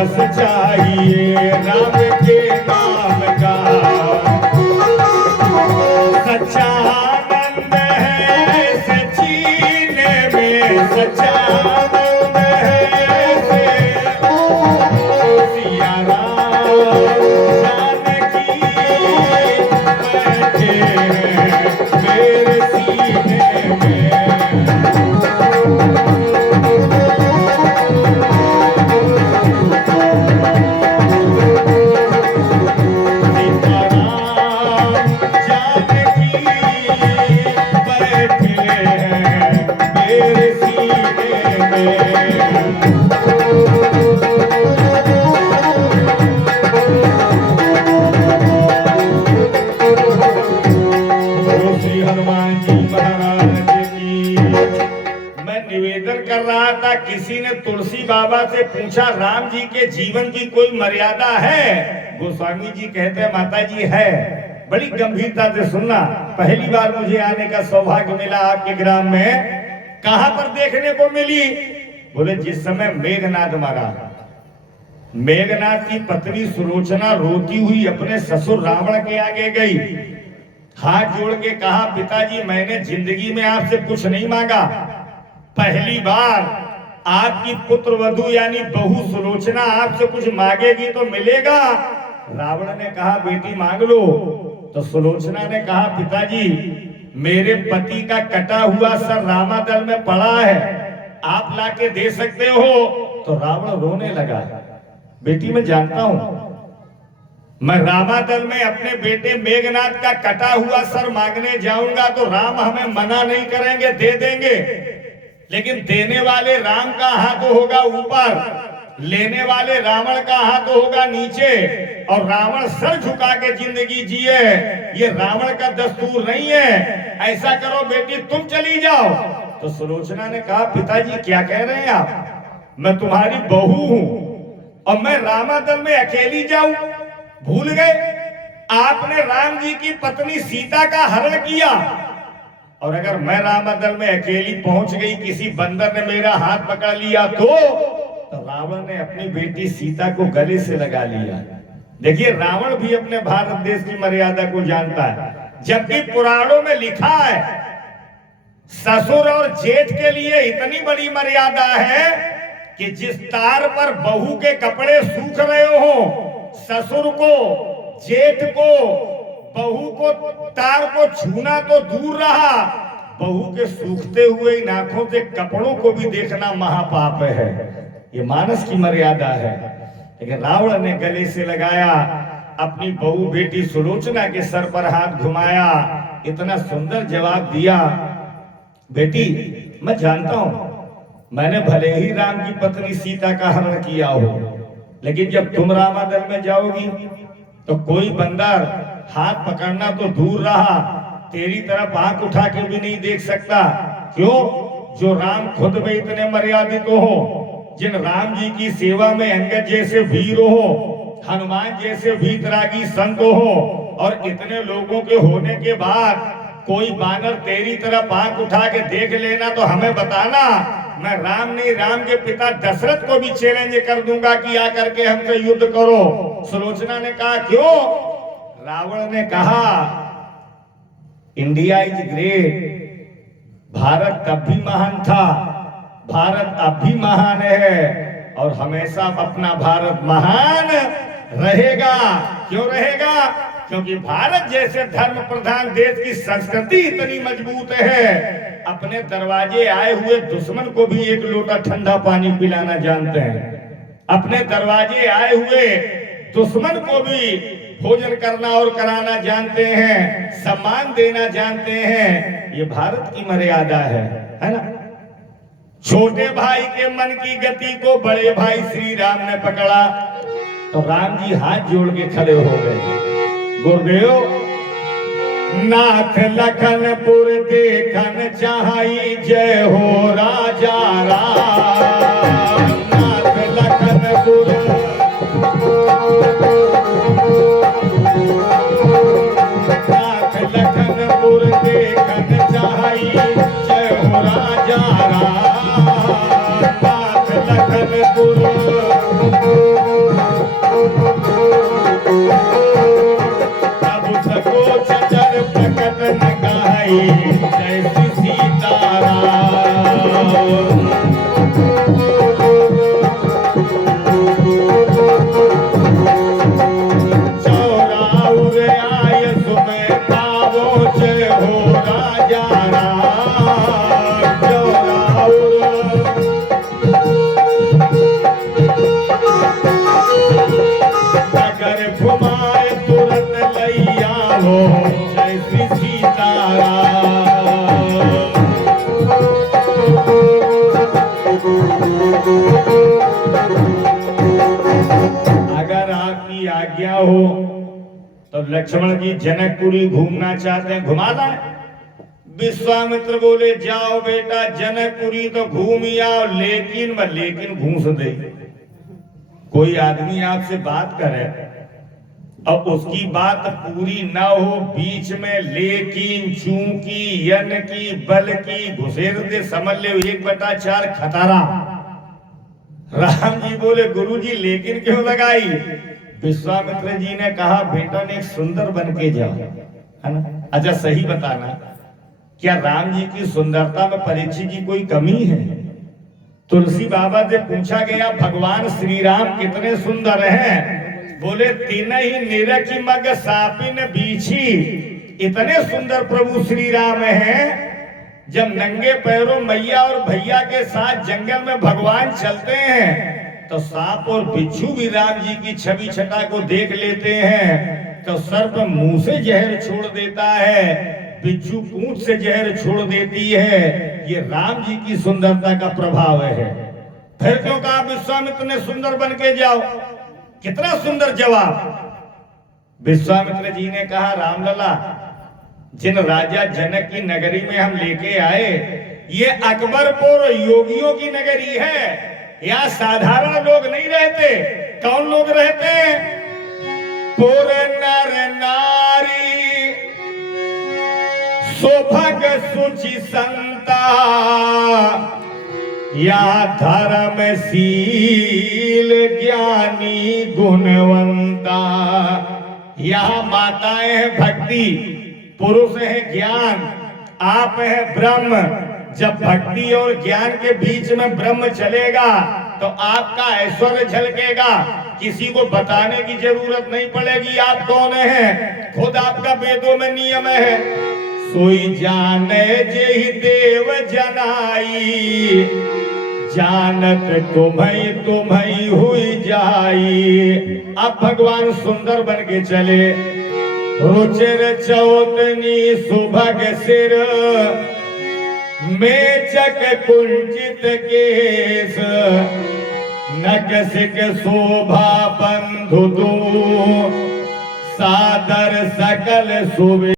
रस चाहिए राम के नाम का, सच्चा आनंद है सचीने में, सच्चा आनंद है सिया राम जानकी बैठे हैं मेरे सीने में। कर रहा था, किसी ने तुलसी बाबा से पूछा राम जी के जीवन की कोई मर्यादा है? गोस्वामी जी कहते हैं माता जी है। बड़ी गंभीरता से सुनना, पहली बार मुझे आने का सौभाग्य मिला आपके ग्राम में। कहां पर देखने को मिली? बोले जिस समय मेघनाद मरा, मेघनाद की पत्नी सुलोचना रोती हुई अपने ससुर रावण के आगे गई, हाथ जोड़ के कहा पिताजी मैंने जिंदगी में आपसे कुछ नहीं मांगा, पहली बार आपकी पुत्र वधू यानी बहू सुलोचना आपसे कुछ मांगेगी तो मिलेगा। रावण ने कहा बेटी मांग लो। तो सुलोचना ने कहा पिताजी मेरे पति का कटा हुआ सर रामादल में पड़ा है, आप लाके दे सकते हो? तो रावण रोने लगा। बेटी मैं जानता हूं, मैं रामादल में अपने बेटे मेघनाद का कटा हुआ सर मांगने जाऊंगा तो राम हमें मना नहीं करेंगे, दे देंगे, लेकिन देने वाले राम का हाथ होगा ऊपर, लेने वाले रावण का हाथ होगा नीचे, और रावण सर झुका के जिंदगी जिए, ये रावण का दस्तूर नहीं है। ऐसा करो बेटी तुम चली जाओ। तो सुलोचना ने कहा पिताजी क्या कह रहे हैं आप, मैं तुम्हारी बहू हूं और मैं रामादल में अकेली जाऊं? भूल गए आपने राम जी की पत्नी सीता का हरण किया, और अगर मैं रामादल में अकेली पहुंच गई, किसी बंदर ने मेरा हाथ पकड़ लिया तो रावण ने अपनी बेटी सीता को गले से लगा लिया। देखिए रावण भी अपने भारत देश की मर्यादा को जानता है, जबकि पुराणों में लिखा है ससुर और जेठ के लिए इतनी बड़ी मर्यादा है कि जिस तार पर बहू के कपड़े सूख रहे हो, ससुर को जेठ को बहू को तार को छूना तो दूर रहा, बहू के सूखते हुए इन आंखों से कपड़ों को भी देखना महापाप है। ये मानस की मर्यादा है। लेकिन रावण ने गले से लगाया, अपनी बहू बेटी सुलोचना के सर पर हाथ घुमाया, इतना सुंदर जवाब दिया बेटी मैं जानता हूं मैंने भले ही राम की पत्नी सीता का हरण किया हो, लेकिन जब तुम रामादल में जाओगी तो कोई बंदर हाथ पकड़ना तो दूर रहा, तेरी तरफ आंख उठा के भी नहीं देख सकता। क्यों? जो राम खुद में इतने मर्यादित हो, जिन राम जी की सेवा में अंगद जैसे वीर हो, हनुमान जैसे वीतरागी संत हो, और इतने लोगों के होने के बाद कोई बानर तेरी तरफ आंख उठा के देख लेना तो हमें बताना, मैं राम नहीं राम के पिता दशरथ को भी चैलेंज कर दूंगा कि आकर के हमसे युद्ध करो। सुलोचना ने कहा क्यों? रावण ने कहा इंडिया इज ग्रेट, भारत तब भी महान था, भारत अब भी महान है और हमेशा अपना भारत महान रहेगा। क्यों रहेगा? क्योंकि भारत जैसे धर्म प्रधान देश की संस्कृति इतनी मजबूत है, अपने दरवाजे आए हुए दुश्मन को भी एक लोटा ठंडा पानी पिलाना जानते हैं, अपने दरवाजे आए हुए दुश्मन को भी भोजन करना और कराना जानते हैं, सम्मान देना जानते हैं। ये भारत की मर्यादा है ना। छोटे भाई के मन की गति को बड़े भाई श्री राम ने पकड़ा तो राम जी हाथ जोड़ के खड़े हो गए। गुरुदेव नाथ लखनपुर देखन चाही, जय हो राजा राम। नाथ लखनपुर देखन चाही, जय हो राजा राम। नाथ लखनपुर की आज्ञा हो तो लक्ष्मण जी जनकपुरी घूमना चाहते हैं, घुमा लाए। विश्वामित्र बोले जाओ बेटा जनकपुरी तो घूम ही आओ, लेकिन घूस दे। कोई आदमी आपसे बात करे अब उसकी बात पूरी ना हो, बीच में लेकिन, चूंकि, यन की, बल की घुसेर दे, समझ ले 1/4 खतरा। राम जी बोले गुरुजी लेकिन क्यों लगाई? विश्वामित्र जी ने कहा बेटा ने एक सुंदर बन के जाओ, है ना। अच्छा सही बताना, क्या राम जी की सुंदरता में परीक्षित जी कोई कमी है? तुलसी बाबा से पूछा गया भगवान श्री राम कितने सुंदर हैं? बोले तीन ही निरखी मग सापिन बीछी। इतने सुंदर प्रभु श्री राम हैं, जब नंगे पैरों मैया और भैया के साथ जंगल में भगवान चलते हैं तो सांप और बिच्छू भी राम जी की छवि छटा को देख लेते हैं। तो सर्प मुंह से जहर छोड़ देता है, बिच्छू पूंछ से जहर छोड़ देती है। ये राम जी की सुंदरता का प्रभाव है। फिर क्यों कहा विश्वामित्र ने सुंदर बन के जाओ? कितना सुंदर जवाब। विश्वामित्र जी ने कहा रामलला, जिन राजा जनक की नगरी में हम लेके आए, ये अकबरपुर योगियों की नगरी है। यहाँ साधारण लोग नहीं रहते। कौन लोग रहते हैं? पुर नर नारी सुभग सुचि संता, या धर्मशील ज्ञानी गुणवंता। यहाँ माताएं हैं भक्ति, पुरुष है ज्ञान, आप है ब्रह्म। जब भक्ति और ज्ञान के बीच में ब्रह्म चलेगा तो आपका ऐश्वर्य झलकेगा। किसी को बताने की जरूरत नहीं पड़ेगी आप कौन है, खुद आपका वेदों में नियम है। सोई जाने जेहि देव जनाई, जानत तुम्हें हुई जाई। अब भगवान सुंदर बन के चले। रुचिर चौतनी सुभग सिर, मेचक कुंचित केस, नकसिक शोभा बंधु दो, सादर सकल सुबे।